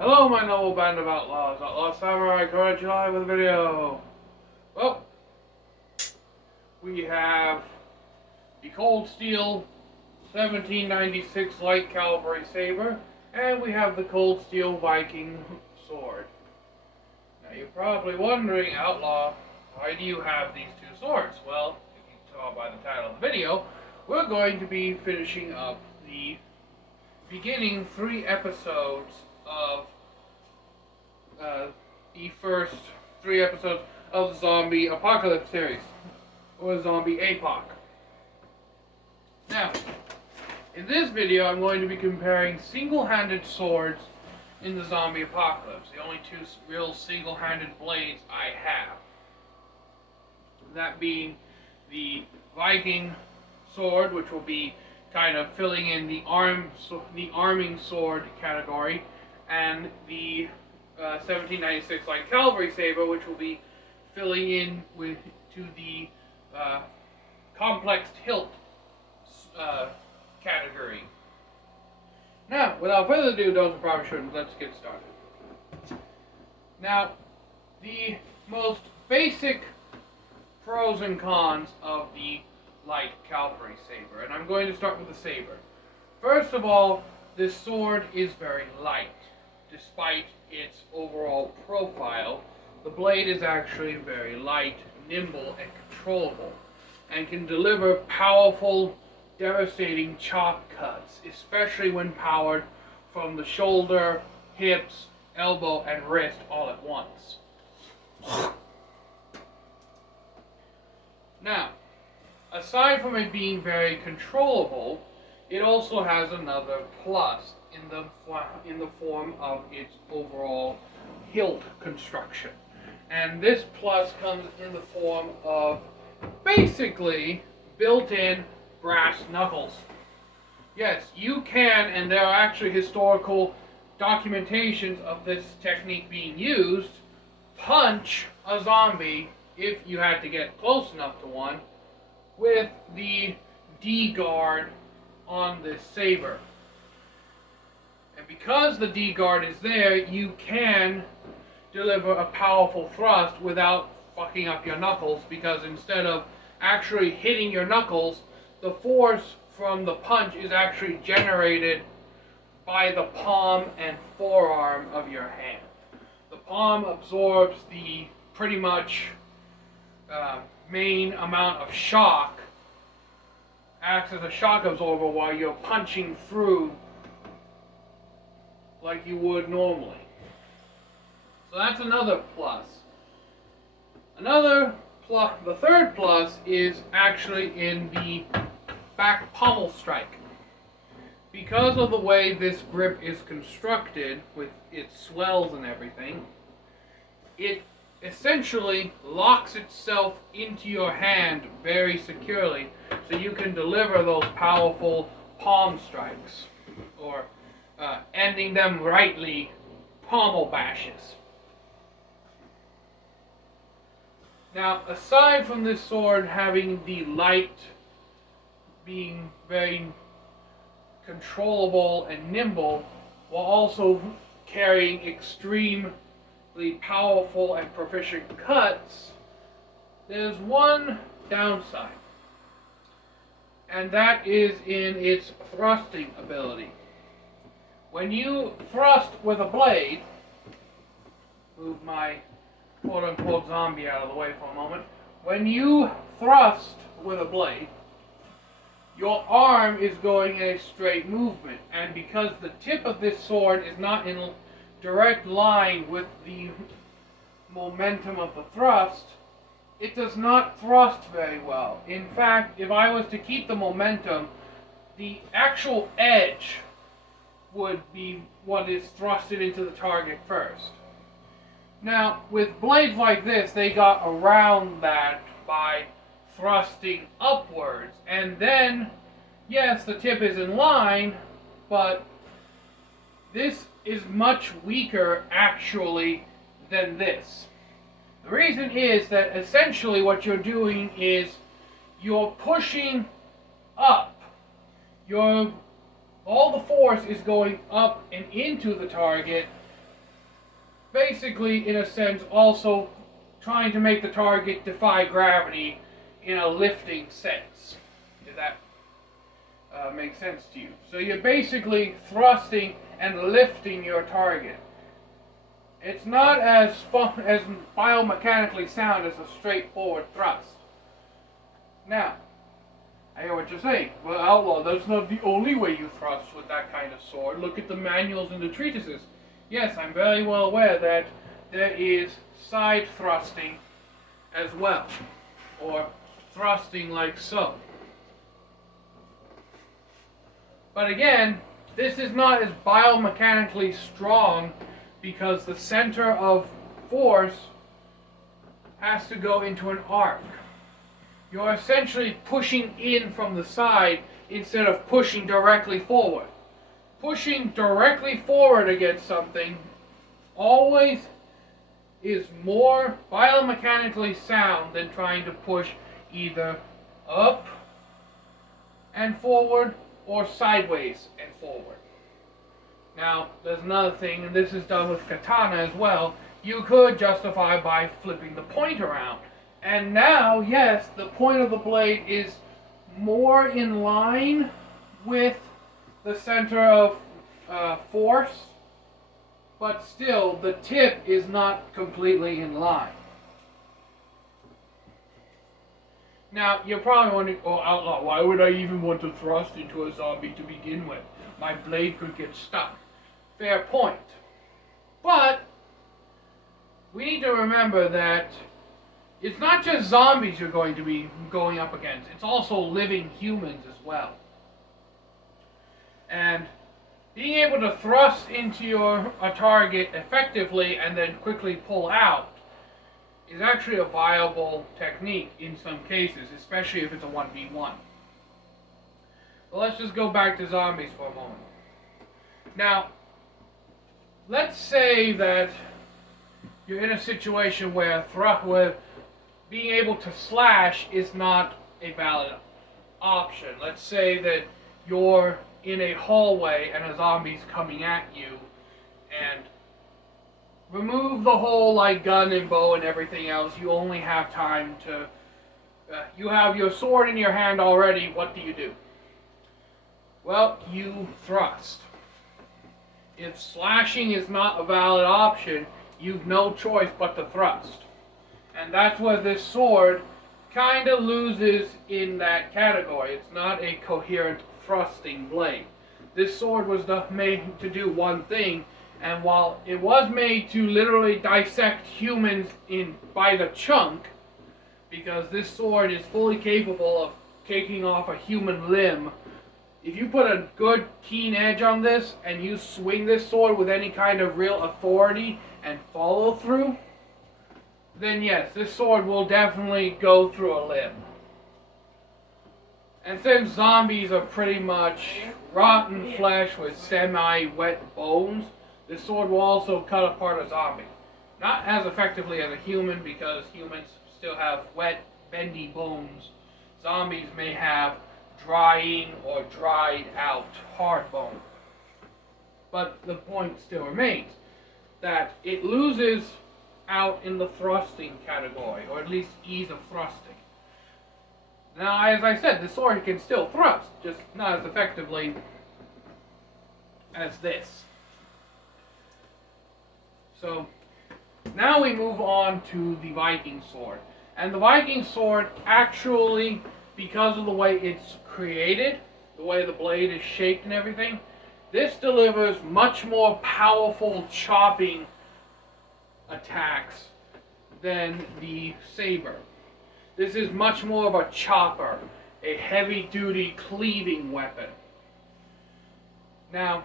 Hello, my noble band of outlaws. Outlaw Samurai coming at you live with a video. Well, we have the Cold Steel 1796 Light Cavalry Saber, and we have the Cold Steel Viking Sword. Now, you're probably wondering, Outlaw, why do you have these two swords? Well, if you saw by the title of the video, we're going to be finishing up the beginning 3 episodes of the first 3 episodes of the Zombie Apocalypse series, or Zombie Apoc. Now, in this video, I'm going to be comparing single-handed swords in the Zombie Apocalypse, the only 2 real single-handed blades I have. That being the Viking sword, which will be kind of filling in the arming sword category, and the 1796 Light Cavalry Saber, which will be filling in to the complex hilt category. Now, without further ado, those are probably shouldn't. Let's get started. Now, the most basic pros and cons of the Light Cavalry Saber, and I'm going to start with the saber. First of all, this sword is very light. Despite its overall profile, the blade is actually very light, nimble, and controllable, and can deliver powerful, devastating chop cuts, especially when powered from the shoulder, hips, elbow, and wrist all at once. Now, aside from it being very controllable, it also has another plus in the form of its overall hilt construction. And this plus comes in the form of basically built-in brass knuckles. Yes, you can, and there are actually historical documentations of this technique being used, punch a zombie, if you had to get close enough to one, with the D guard on this saber. And because the D guard is there, you can deliver a powerful thrust without fucking up your knuckles, because instead of actually hitting your knuckles, the force from the punch is actually generated by the palm and forearm of your hand. The palm absorbs the pretty much main amount of shock, acts as a shock absorber while you're punching through like you would normally. So that's another plus. The third plus is actually in the back pommel strike. Because of the way this grip is constructed, with its swells and everything, it essentially locks itself into your hand very securely, so you can deliver those powerful palm strikes, or ending them rightly, pommel bashes. Now, aside from this sword having the light, being very controllable and nimble, while also carrying extremely powerful and proficient cuts, there's one downside, and that is in its thrusting ability. When you thrust with a blade, move my quote-unquote zombie out of the way for a moment. When you thrust with a blade, your arm is going in a straight movement, and because the tip of this sword is not in direct line with the momentum of the thrust, it does not thrust very well. In fact, if I was to keep the momentum, the actual edge would be what is thrusted into the target first. Now, with blades like this, they got around that by thrusting upwards, and then, yes, the tip is in line, but this is much weaker, actually, than this. The reason is that essentially what you're doing is you're pushing up. All the force is going up and into the target, basically, in a sense, also trying to make the target defy gravity in a lifting sense. Does that make sense to you? So you're basically thrusting and lifting your target. It's not as biomechanically sound as a straightforward thrust. Now, I hear what you're saying. Well, Outlaw, that's not the only way you thrust with that kind of sword. Look at the manuals and the treatises. Yes, I'm very well aware that there is side thrusting as well, or thrusting like so. But again, this is not as biomechanically strong because the center of force has to go into an arc. You're essentially pushing in from the side instead of pushing directly forward. Pushing directly forward against something always is more biomechanically sound than trying to push either up and forward or sideways and forward. Now, there's another thing, and this is done with katana as well. You could justify by flipping the point around. And now, yes, the point of the blade is more in line with the center of force, but still, the tip is not completely in line. Now, you're probably wondering, oh, Outlaw, why would I even want to thrust into a zombie to begin with? My blade could get stuck. Fair point. But we need to remember that it's not just zombies you're going to be going up against. It's also living humans as well. And being able to thrust into a target effectively and then quickly pull out is actually a viable technique in some cases, especially if it's a 1v1. But let's just go back to zombies for a moment. Now, let's say that you're in a situation where being able to slash is not a valid option. Let's say that you're in a hallway and a zombie's coming at you, and remove the whole gun and bow and everything else. You only have time to... you have your sword in your hand already. What do? Well, you thrust. If slashing is not a valid option, you've no choice but to thrust. And that's where this sword kind of loses in that category. It's not a coherent thrusting blade. This sword was made to do one thing, and while it was made to literally dissect humans by the chunk, because this sword is fully capable of taking off a human limb, if you put a good keen edge on this and you swing this sword with any kind of real authority and follow through, then yes, this sword will definitely go through a limb. And since zombies are pretty much rotten flesh with semi-wet bones, this sword will also cut apart a zombie. Not as effectively as a human, because humans still have wet, bendy bones. Zombies may have drying or dried out hard bone. But the point still remains that it loses out in the thrusting category, or at least ease of thrusting. Now, as I said, the sword can still thrust, just not as effectively as this. So, now we move on to the Viking sword. And the Viking sword actually, because of the way it's created, the way the blade is shaped and everything, this delivers much more powerful chopping attacks than the saber. This is much more of a chopper, a heavy-duty cleaving weapon. Now,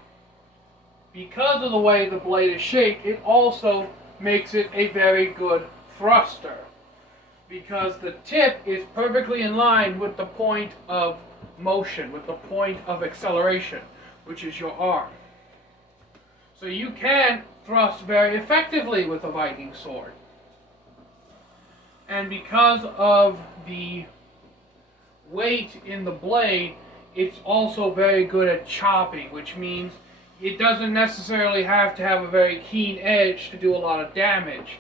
because of the way the blade is shaped, it also makes it a very good thruster, because the tip is perfectly in line with the point of motion, with the point of acceleration, which is your arm. So you can thrust very effectively with a Viking sword. And because of the weight in the blade, it's also very good at chopping, which means it doesn't necessarily have to have a very keen edge to do a lot of damage,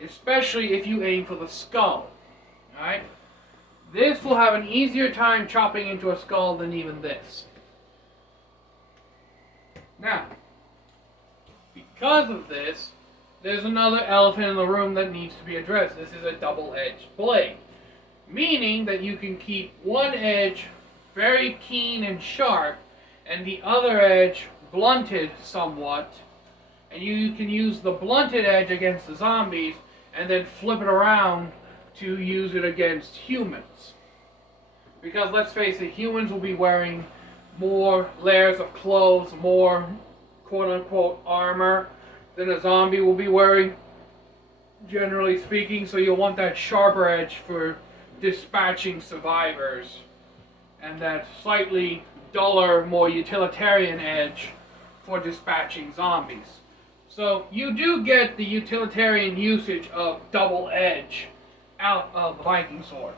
especially if you aim for the skull. Alright? This will have an easier time chopping into a skull than even this. Now, because of this, there's another elephant in the room that needs to be addressed. This is a double-edged blade, meaning that you can keep one edge very keen and sharp, and the other edge blunted somewhat, and you can use the blunted edge against the zombies, and then flip it around to use it against humans. Because let's face it, humans will be wearing more layers of clothes, more quote-unquote armor than a zombie will be wearing, generally speaking, so you'll want that sharper edge for dispatching survivors, and that slightly duller, more utilitarian edge for dispatching zombies. So you do get the utilitarian usage of double edge out of the Viking sword,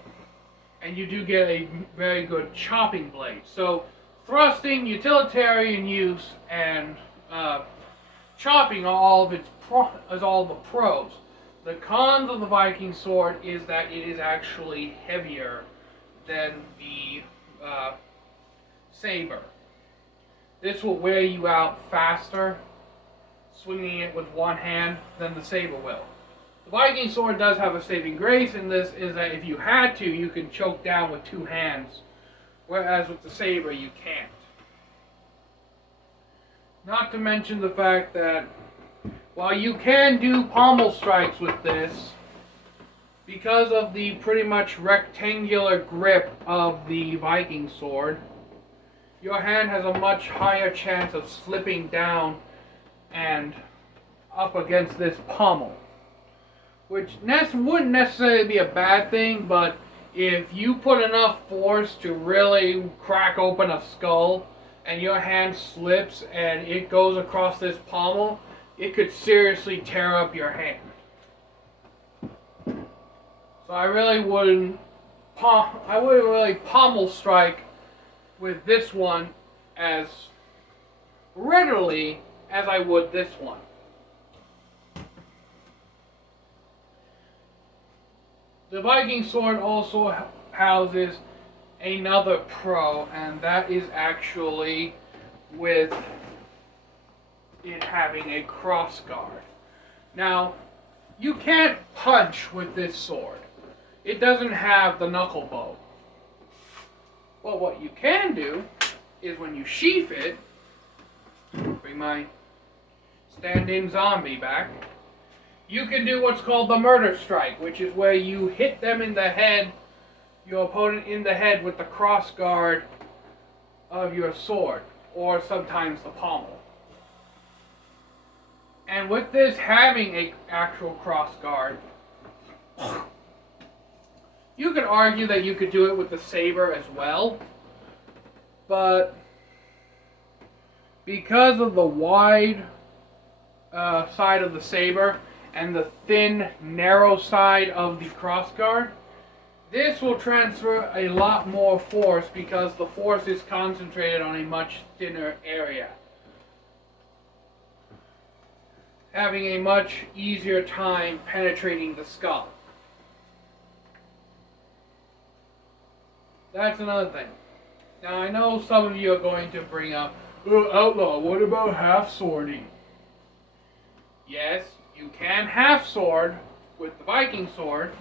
and you do get a very good chopping blade. So thrusting, utilitarian use, and chopping are all the pros. The cons of the Viking sword is that it is actually heavier than the saber. This will wear you out faster swinging it with one hand than the saber will. The Viking sword does have a saving grace in this, is that if you had to, you can choke down with two hands, whereas with the saber you can't. Not to mention the fact that while you can do pommel strikes with this, because of the pretty much rectangular grip of the Viking sword, your hand has a much higher chance of slipping down and up against this pommel. Which wouldn't necessarily be a bad thing, but if you put enough force to really crack open a skull, and your hand slips and it goes across this pommel, it could seriously tear up your hand. So I really wouldn't really pommel strike with this one as readily as I would this one. The Viking sword also houses another pro, and that is actually with it having a cross guard. Now, you can't punch with this sword. It doesn't have the knuckle bow. Well, what you can do is when you sheath it, bring my stand-in zombie back, you can do what's called the murder strike, which is where you hit them in the head, your opponent in the head with the cross guard of your sword, or sometimes the pommel. And with this having an actual cross guard, you could argue that you could do it with the saber as well, but because of the wide side of the saber and the thin, narrow side of the crossguard, this will transfer a lot more force because the force is concentrated on a much thinner area, having a much easier time penetrating the skull. That's another thing. Now I know some of you are going to bring up, oh, Outlaw, what about half swording? Yes, you can half sword with the Viking sword.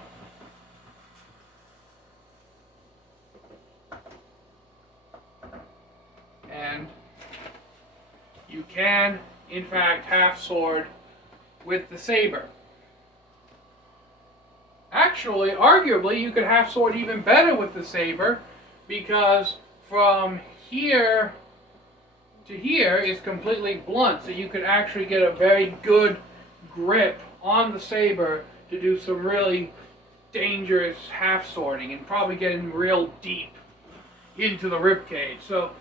And you can, in fact, half sword with the saber. Actually, arguably, you could half sword even better with the saber, because from here to here is completely blunt, so you could actually get a very good grip on the saber to do some really dangerous half swording and probably getting real deep into the ribcage. So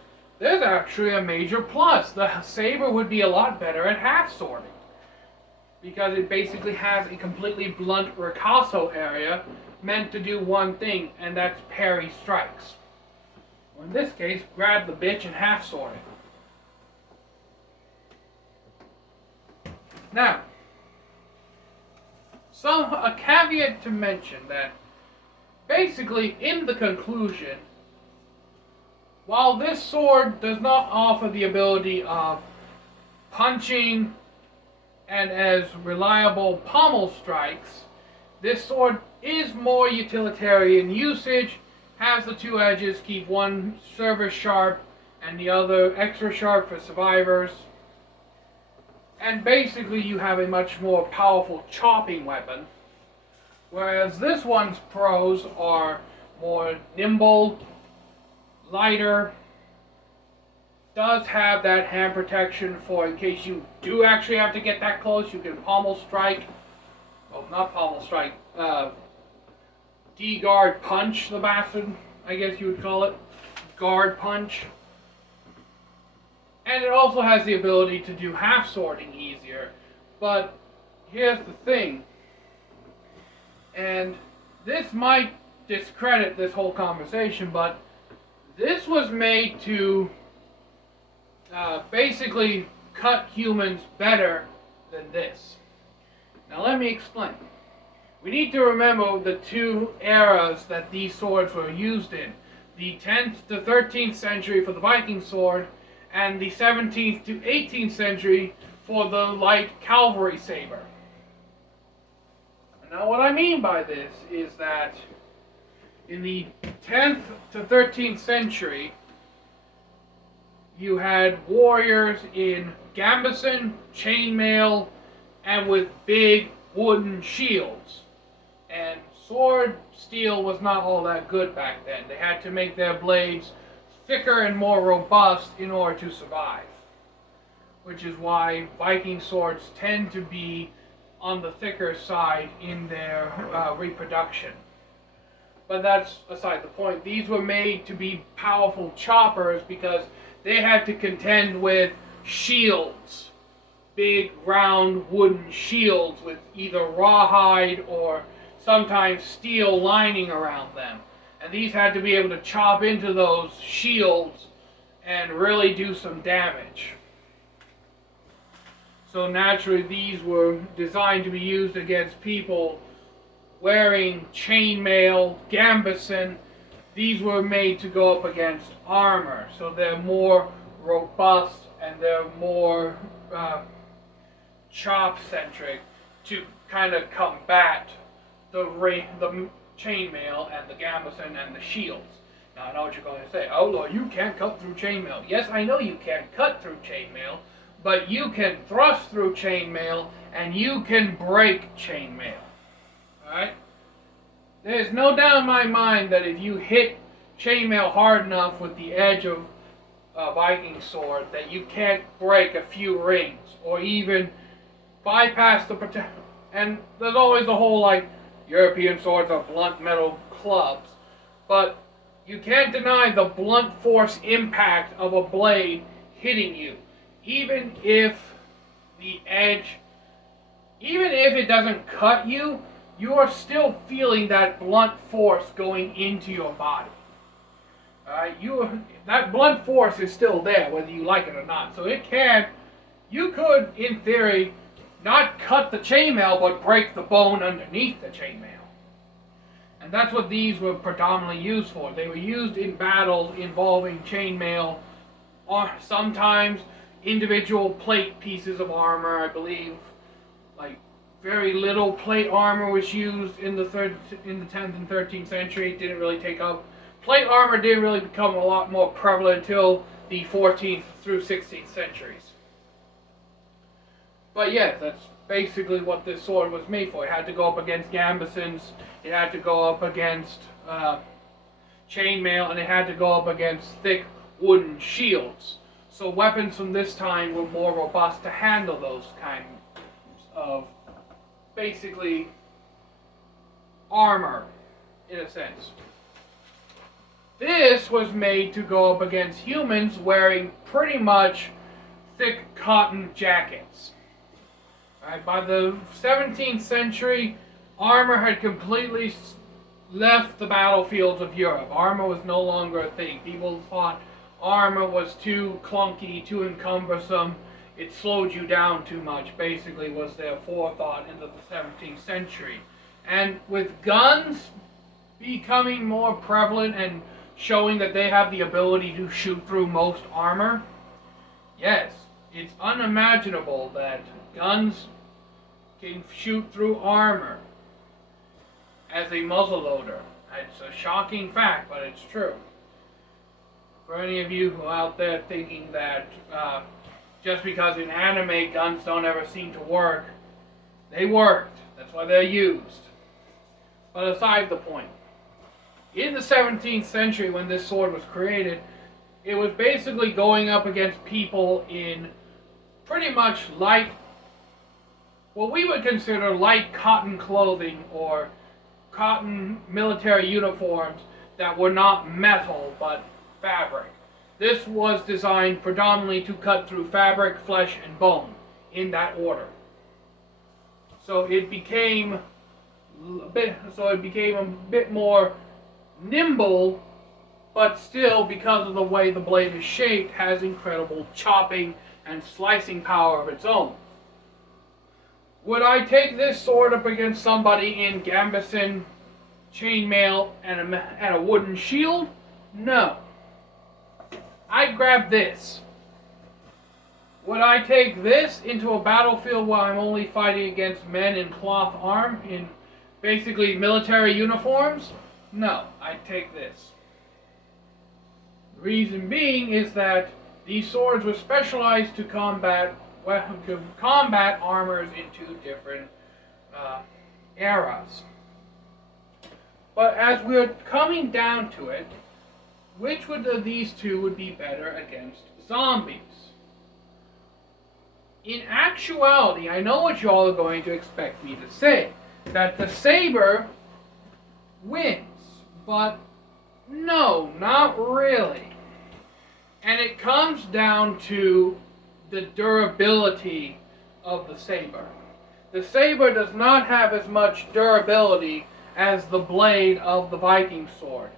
there's actually a major plus. The saber would be a lot better at half swording, because it basically has a completely blunt ricasso area meant to do one thing, and that's parry strikes. Well, in this case, grab the bitch and half sword it. Now, a caveat to mention that basically in the conclusion, while this sword does not offer the ability of punching and as reliable pommel strikes, this sword is more utilitarian usage, has the two edges, keep one service sharp and the other extra sharp for survivors. And basically you have a much more powerful chopping weapon, whereas this one's pros are more nimble, lighter, does have that hand protection for in case you do actually have to get that close, you can pommel strike, well not pommel strike, D-guard punch the bastard, I guess you would call it, guard punch. And it also has the ability to do half swording easier. But here's the thing, and this might discredit this whole conversation, but this was made to basically cut humans better than this. Now let me explain. We need to remember the two eras that these swords were used in. The 10th to 13th century for the Viking sword, and the 17th to 18th century for the light calvary saber. Now what I mean by this is that in the 10th to 13th century, you had warriors in gambeson, chainmail, and with big wooden shields. And sword steel was not all that good back then. They had to make their blades thicker and more robust in order to survive. Which is why Viking swords tend to be on the thicker side in their reproduction. But that's aside the point. These were made to be powerful choppers because they had to contend with shields. Big, round, wooden shields with either rawhide or sometimes steel lining around them. And these had to be able to chop into those shields and really do some damage. So naturally these were designed to be used against people wearing chainmail, gambeson. These were made to go up against armor, so they're more robust and they're more chop-centric to kind of combat the chainmail and the gambeson and the shields. Now I know what you're going to say. Oh Lord, you can't cut through chainmail. Yes, I know you can't cut through chainmail, but you can thrust through chainmail and you can break chainmail. Alright? There's no doubt in my mind that if you hit chainmail hard enough with the edge of a Viking sword, that you can't break a few rings or even bypass the protection. And there's always the whole like European swords are blunt metal clubs, but you can't deny the blunt force impact of a blade hitting you. Even if the edge, even if it doesn't cut you, you are still feeling that blunt force going into your body. Alright, that blunt force is still there, whether you like it or not. So you could, in theory, not cut the chainmail, but break the bone underneath the chainmail. And that's what these were predominantly used for. They were used in battles involving chainmail, or sometimes individual plate pieces of armor. I believe, like very little plate armor was used in the 10th and 13th century. It didn't really take up. Plate armor didn't really become a lot more prevalent until the 14th through 16th centuries. But yes, that's basically what this sword was made for. It had to go up against gambesons, it had to go up against chainmail, and it had to go up against thick wooden shields. So weapons from this time were more robust to handle those kinds of basically armor, in a sense. This was made to go up against humans wearing pretty much thick cotton jackets. Right, by the 17th century, armor had completely left the battlefields of Europe. Armor was no longer a thing. People thought armor was too clunky, too encumbersome. it slowed you down too much, basically, was their forethought into the 17th century. And with guns becoming more prevalent and showing that they have the ability to shoot through most armor, yes, it's unimaginable that guns can shoot through armor as a muzzleloader. It's a shocking fact, but it's true. For any of you who are out there thinking that just because in anime guns don't ever seem to work, they worked. That's why they're used. But aside the point, in the 17th century when this sword was created, it was basically going up against people in pretty much light, what we would consider light cotton clothing or cotton military uniforms that were not metal but fabric. This was designed predominantly to cut through fabric, flesh, and bone in that order. So it became a bit more nimble, but still, because of the way the blade is shaped, has incredible chopping and slicing power of its own. Would I take this sword up against somebody in gambeson, chainmail, and a wooden shield? No. I'd grab this. Would I take this into a battlefield where I'm only fighting against men in cloth armor, in basically military uniforms? No, I'd take this. The reason being is that these swords were specialized to combat armors in two different eras. But as we're coming down to it, which of these two would be better against zombies? In actuality, I know what y'all are going to expect me to say, that the saber wins, but no, not really. And it comes down to the durability of the saber. The saber does not have as much durability as the blade of the Viking sword.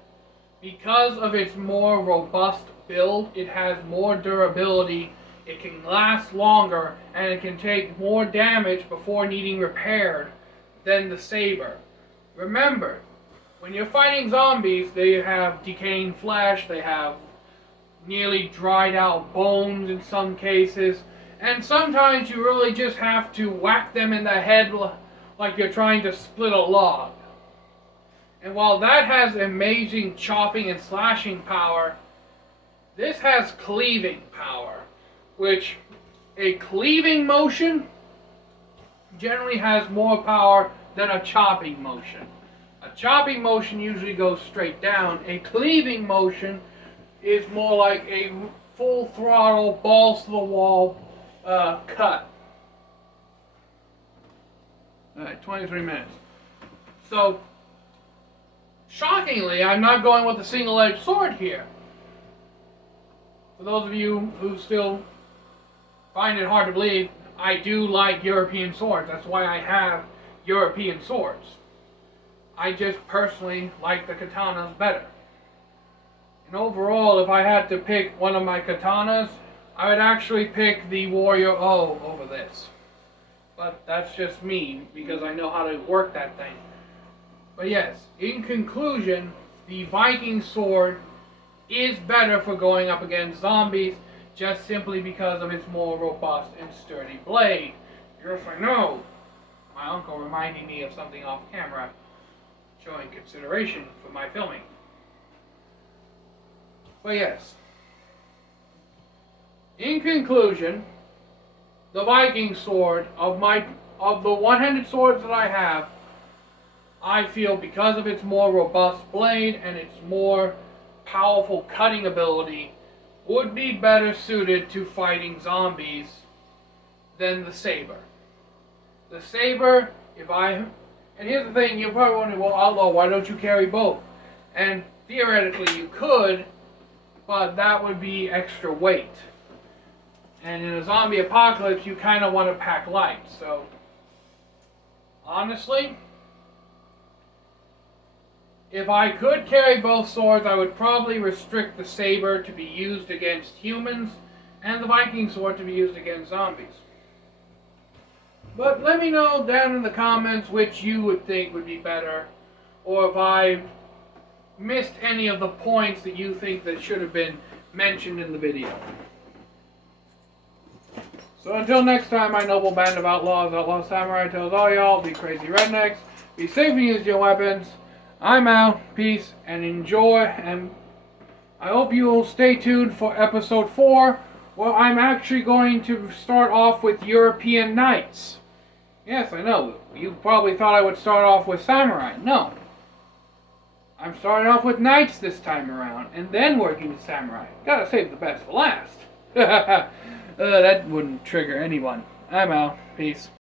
Because of its more robust build, it has more durability, it can last longer, and it can take more damage before needing repaired than the saber. Remember, when you're fighting zombies, they have decaying flesh, they have nearly dried out bones in some cases, and sometimes you really just have to whack them in the head like you're trying to split a log. And while that has amazing chopping and slashing power, this has cleaving power, which a cleaving motion generally has more power than a chopping motion. A chopping motion usually goes straight down. A cleaving motion is more like a full throttle, balls to the wall cut. Alright, 23 minutes. So, shockingly, I'm not going with a single-edged sword here. For those of you who still find it hard to believe, I do like European swords. That's why I have European swords. I just personally like the katanas better. And overall, if I had to pick one of my katanas, I would actually pick the Warrior O over this. But that's just me, because I know how to work that thing. But yes, in conclusion, the Viking sword is better for going up against zombies, just simply because of its more robust and sturdy blade. Yes, I know. My uncle reminding me of something off camera, showing consideration for my filming. But yes, in conclusion, the Viking sword, of the one-handed swords that I have, I feel because of its more robust blade and its more powerful cutting ability, would be better suited to fighting zombies than the saber. The saber, and here's the thing, you're probably wondering, well, Outlaw, why don't you carry both? And theoretically you could, but that would be extra weight. And in a zombie apocalypse, you kind of want to pack light. So, honestly, if I could carry both swords, I would probably restrict the saber to be used against humans and the Viking sword to be used against zombies. But let me know down in the comments which you would think would be better, or if I missed any of the points that you think that should have been mentioned in the video. So until next time, my noble band of outlaws, outlaw samurai, tells all y'all, be crazy rednecks, be safe and use your weapons. I'm out, peace, and enjoy, and I hope you will stay tuned for episode 4, where I'm actually going to start off with European knights. Yes, I know, you probably thought I would start off with samurai. No. I'm starting off with knights this time around, and then working with samurai. Gotta save the best for last. That wouldn't trigger anyone. I'm out. Peace.